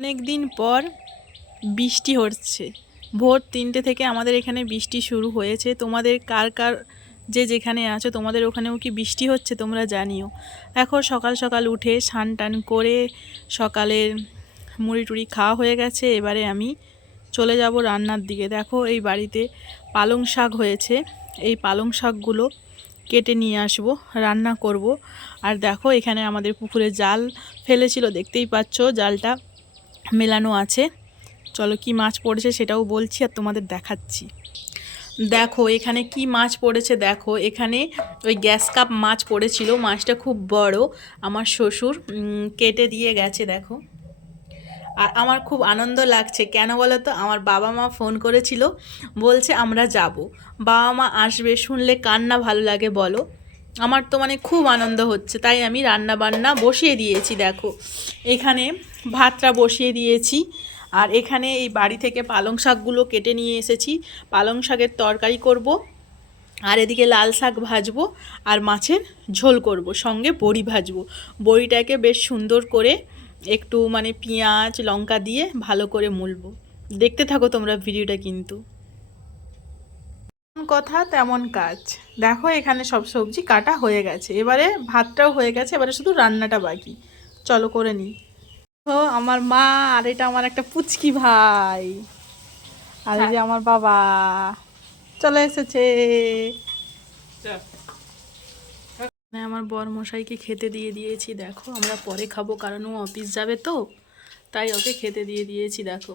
অনেক দিন পর বৃষ্টি হচ্ছে। ভোর ৩টে থেকে আমাদের এখানে বৃষ্টি শুরু হয়েছে। তোমাদের কার কার যে যেখানে আছো তোমাদের ওখানেও কি বৃষ্টি হচ্ছে তোমরা জানিও। দেখো সকাল সকাল উঠে স্নান টান করে সকালের মুড়ি টুড়ি খাওয়া হয়ে গেছে। এবারে আমি চলে যাব রান্নার দিকে। দেখো এই বাড়িতে পালং শাক হয়েছে, এই পালং শাকগুলো কেটে নিয়ে আসবো, রান্না করব। আর দেখো এখানে আমাদের পুকুরে জাল ফেলেছিল, দেখতেই পাচ্ছ জালটা মেলানো আছে। চলো কি মাছ পড়েছে সেটাও বলছি আর তোমাদের দেখাচ্ছি। দেখো এখানে কি মাছ পড়েছে, দেখো এখানে ওই গ্যাস কাপ মাছ পড়েছিল। মাছটা খুব বড়, আমার শ্বশুর কেটে দিয়ে গেছে দেখো। আর আমার খুব আনন্দ লাগছে, কেন বলো তো, আমার বাবা মা ফোন করেছিল, বলছে আমরা যাব। বাবা মা আসবে শুনলে কার না ভালো লাগে বলো। আমার তো মানে খুব আনন্দ হচ্ছে, তাই আমি রান্না বান্না বসিয়ে দিয়েছি। দেখো এখানে ভাতটা বসিয়ে দিয়েছি। আর এখানে এই বাড়ি থেকে পালং শাকগুলো কেটে নিয়ে এসেছি, পালং শাকের তরকারি করব। আর এদিকে লাল শাক ভাজবো আর মাছের ঝোল করব, সঙ্গে বড়ি ভাজবো। বড়িটাকে বেশ সুন্দর করে একটু মানে পেঁয়াজ লঙ্কা দিয়ে ভালো করে মুলবো। দেখতে থাকো তোমরা ভিডিওটা। কিন্তু কথা তেমন কাজ। দেখো এখানে সব সবজি কাটা হয়ে গেছে, এবারে ভাতটাও হয়ে গেছে, এবারে শুধু রান্নাটা বাকি। চলো করে নিই। ও আমার মা, আর এটা আমার একটা পুচকি ভাই, আর এই যে আমার বাবা চলে এসেছে। আমার বর মশাইকে খেতে দিয়ে দিয়েছি। দেখো আমরা পরে খাবো, কারণ ও অফিস যাবে তো, তাই ওকে খেতে দিয়ে দিয়েছি। দেখো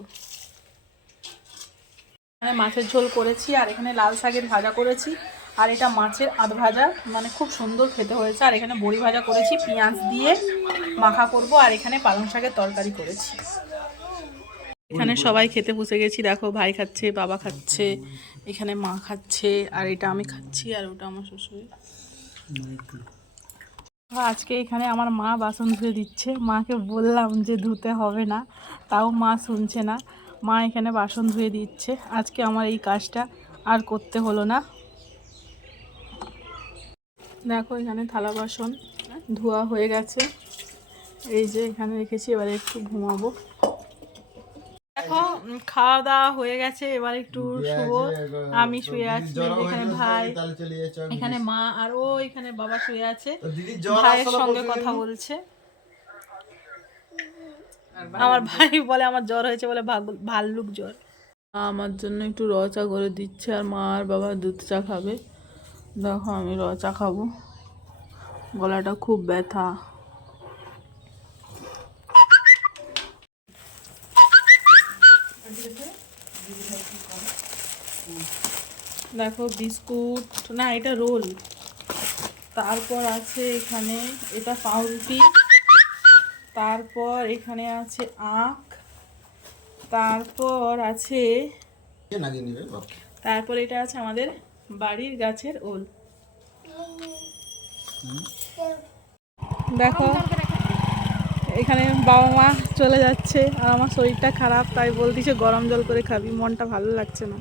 এখানে মাছের ঝোল করেছি, আর এখানে লাল শাকের ভাজা করেছি, আর এটা মাছের আধ ভাজা, মানে খুব সুন্দর খেতে হয়েছে। আর এখানে বড়ি ভাজা করেছি, পেঁয়াজ দিয়ে মাখা করব। আর এখানে পালং শাকের তরকারি করেছি। এখানে সবাই খেতে বসে গেছি। দেখো ভাই খাচ্ছে, বাবা খাচ্ছে, এখানে মা খাচ্ছে, আর এটা আমি খাচ্ছি, আর ওটা আমার শ্বশুর। আজকে এখানে আমার মা বাসন ধুয়ে দিচ্ছে। মাকে বললাম যে ধুতে হবে না, তাও মা শুনছে না। মা এখানে বাসন ধুয়ে দিচ্ছে। আজকে আমার এই কাজটা আর করতে হলো না। দেখো এখানে থালা বাসন ধোয়া হয়ে গেছে, এই যে এখানে রেখেছি। এবারে একটু ঘুমাবো। দেখো খাওয়া দাওয়া হয়ে গেছে, এবার একটু শুবো। আমি শুয়ে আছি, এখানে ভাই, এখানে মা, আর ও এখানে বাবা শুয়ে আছে, ভাইয়ের সঙ্গে কথা বলছে। আমার ভাই বলে আমার জ্বর হয়েছে, বলে ভাল্লুক জ্বর। আমার জন্য একটু র চা করে দিচ্ছে, আর মা আর বাবা দুধ চা খাবে। দেখো আমি র চা খাবো, গলাটা খুব ব্যথা। দেখো বিস্কুট, না এটা রোল, তারপর আছে এখানে এটা পাউরুটি, তারপর এখানে আছে আখ, তারপর আছে, তারপর এটা আছে আমাদের বাড়ির গাছের ওল। দেখো এখানে বাবা মা চলে যাচ্ছে, আর আমার শরীরটা খারাপ, তাই বলতেছে গরম জল করে খাবি, মনটা ভালো লাগছে না।